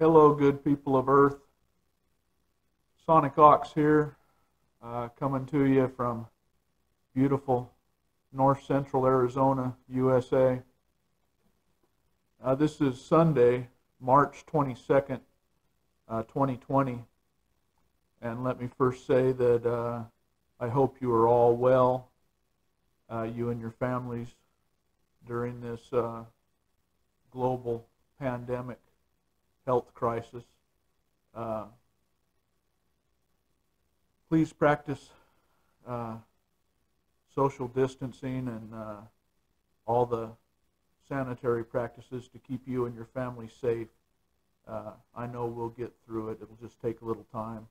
Hello, good people of Earth. Sonic Ox here, coming to you from beautiful north central Arizona, USA. This is Sunday, March 22nd, 2020. And let me first say that I hope you are all well, you and your families, during this global pandemic health crisis. Please practice social distancing and all the sanitary practices to keep you and your family safe. I know we'll get through it. It'll just take a little time.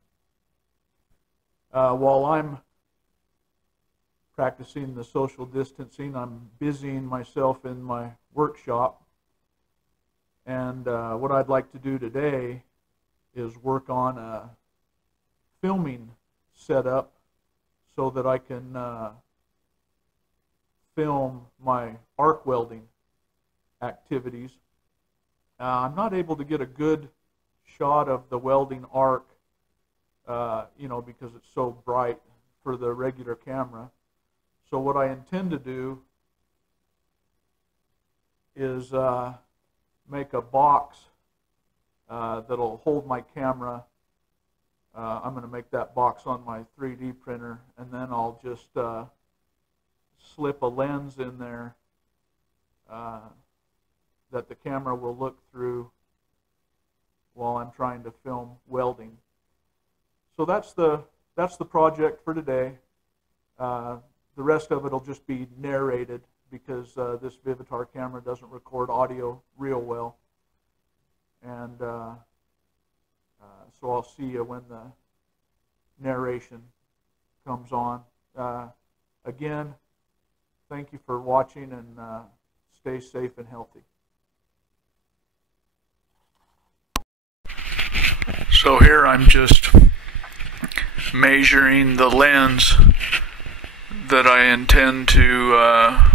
While I'm practicing the social distancing, I'm busying myself in my workshop. And what I'd like to do today is work on a filming setup so that I can film my arc welding activities. I'm not able to get a good shot of the welding arc, because it's so bright for the regular camera. So what I intend to do is make a box that'll hold my camera. I'm going to make that box on my 3D printer, and then I'll just slip a lens in there that the camera will look through while I'm trying to film welding. So that's the project for today. The rest of it will just be narrated, because this Vivitar camera doesn't record audio real well. And so I'll see you when the narration comes on. Again, thank you for watching, and stay safe and healthy. So here I'm just measuring the lens that I intend to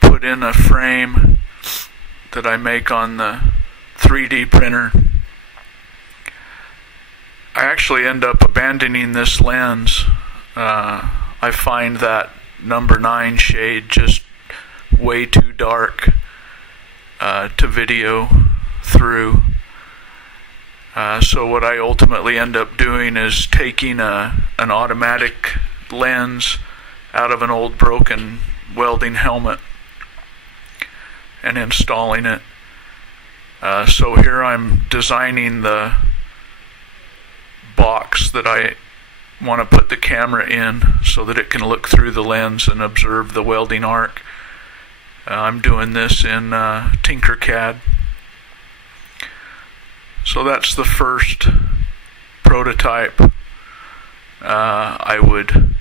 put in a frame that I make on the 3D printer. I actually end up abandoning this lens. I find that number 9 shade just way too dark to video through. So what I ultimately end up doing is taking an automatic lens out of an old broken welding helmet and installing it. So here I'm designing the box that I want to put the camera in so that it can look through the lens and observe the welding arc. I'm doing this in Tinkercad. So that's the first prototype. I would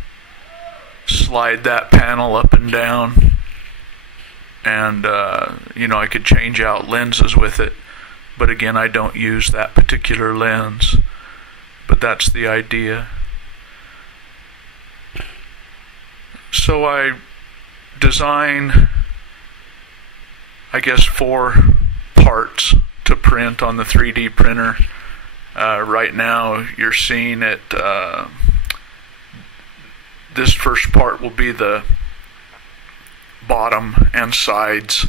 slide that panel up and down, and I could change out lenses with it, but again, I don't use that particular lens, but that's the idea. So I design, I guess, 4 parts to print on the 3D printer. Right now you're seeing it, this first part will be the bottom and sides,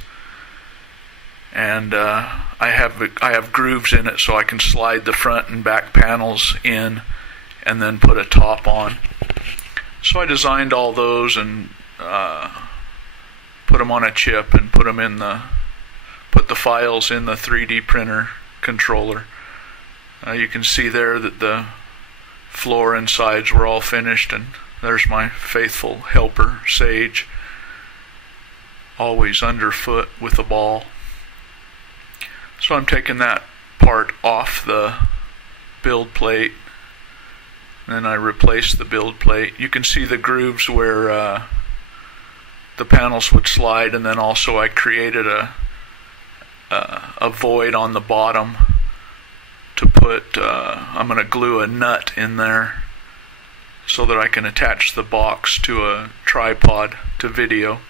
and I have grooves in it so I can slide the front and back panels in and then put a top on. So I designed all those and put them on a chip and put the files in the 3D printer controller. You can see there that the floor and sides were all finished, and there's my faithful helper, Sage, always underfoot with the ball. So I'm taking that part off the build plate, and then I replace the build plate. You can see the grooves where the panels would slide, and then also I created a void on the bottom to put, I'm going to glue a nut in there so that I can attach the box to a tripod to video.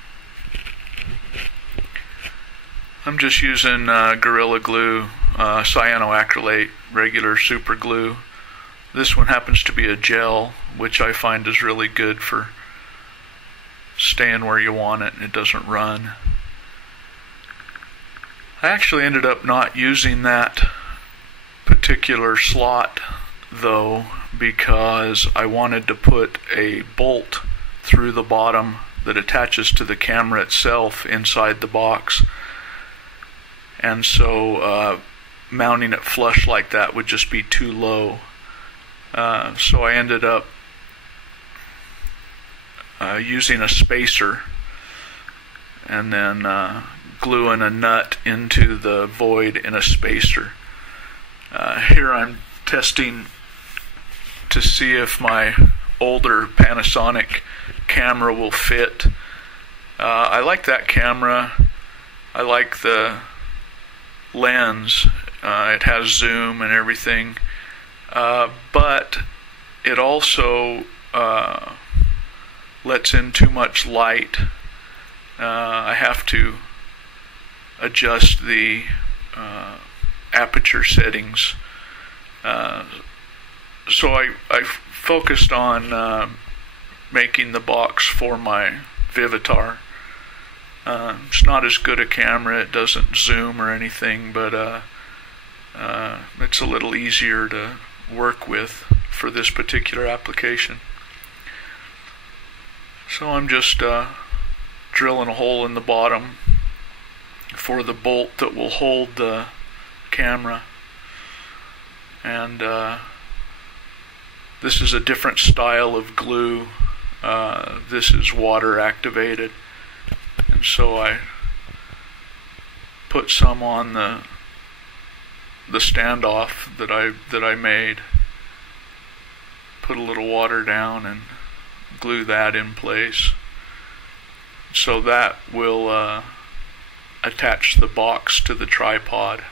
I'm just using Gorilla Glue cyanoacrylate, regular super glue. This one happens to be a gel, which I find is really good for staying where you want it and it doesn't run. I actually ended up not using that particular slot though, because I wanted to put a bolt through the bottom that attaches to the camera itself inside the box, and so mounting it flush like that would just be too low. So I ended up using a spacer and then gluing a nut into the void in a spacer. Here I'm testing to see if my older Panasonic camera will fit. I like that camera. I like the lens. It has zoom and everything, but it also lets in too much light. I have to adjust the aperture settings. So I focused on making the box for my Vivitar. It's not as good a camera. It doesn't zoom or anything, but it's a little easier to work with for this particular application. So I'm just drilling a hole in the bottom for the bolt that will hold the camera, and this is a different style of glue. This is water activated, and so I put some on the standoff that I made, put a little water down and glue that in place, so that will attach the box to the tripod,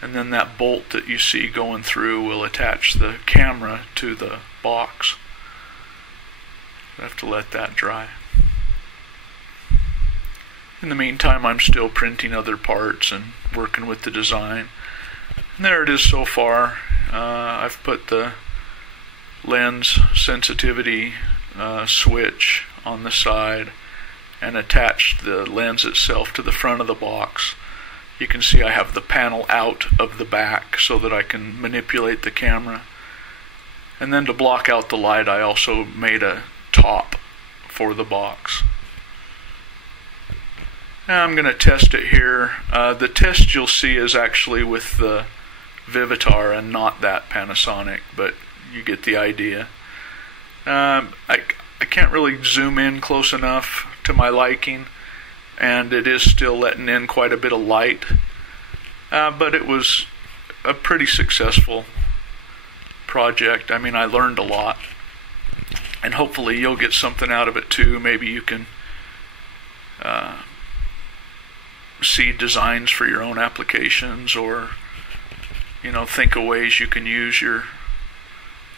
and then that bolt that you see going through will attach the camera to the box. I have to let that dry. In the meantime, I'm still printing other parts and working with the design. And there it is so far. I've put the lens sensitivity switch on the side and attached the lens itself to the front of the box. You can see I have the panel out of the back so that I can manipulate the camera. And then to block out the light, I also made a top for the box. Now I'm going to test it here. The test you'll see is actually with the Vivitar and not that Panasonic, but you get the idea. I can't really zoom in close enough to my liking, and it is still letting in quite a bit of light, but it was a pretty successful project. I mean, I learned a lot, and hopefully you'll get something out of it too. Maybe you can see designs for your own applications, or think of ways you can use your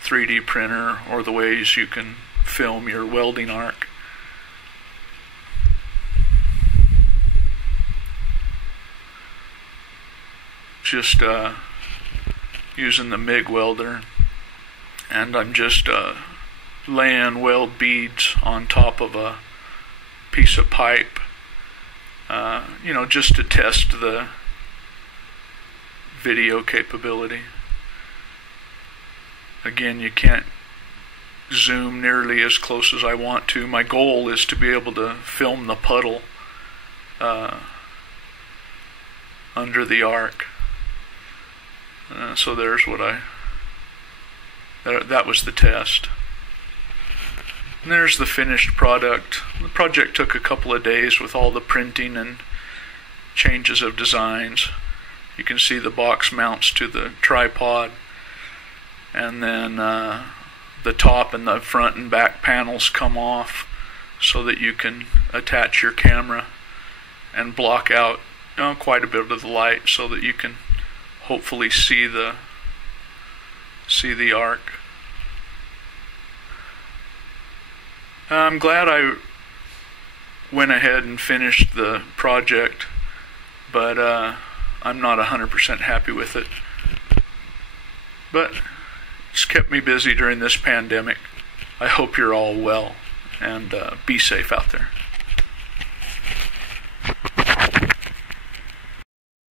3D printer, or the ways you can film your welding arc. Just using the MIG welder, and I'm just laying weld beads on top of a piece of pipe, just to test the video capability. Again, you can't zoom nearly as close as I want to. My goal is to be able to film the puddle under the arc. So there's what that was the test. And there's the finished product. The project took a couple of days with all the printing and changes of designs. You can see the box mounts to the tripod, and then the top and the front and back panels come off so that you can attach your camera and block out quite a bit of the light so that you can hopefully see the arc. I'm glad I went ahead and finished the project, but I'm not 100% happy with it. But it's kept me busy during this pandemic. I hope you're all well, and be safe out there.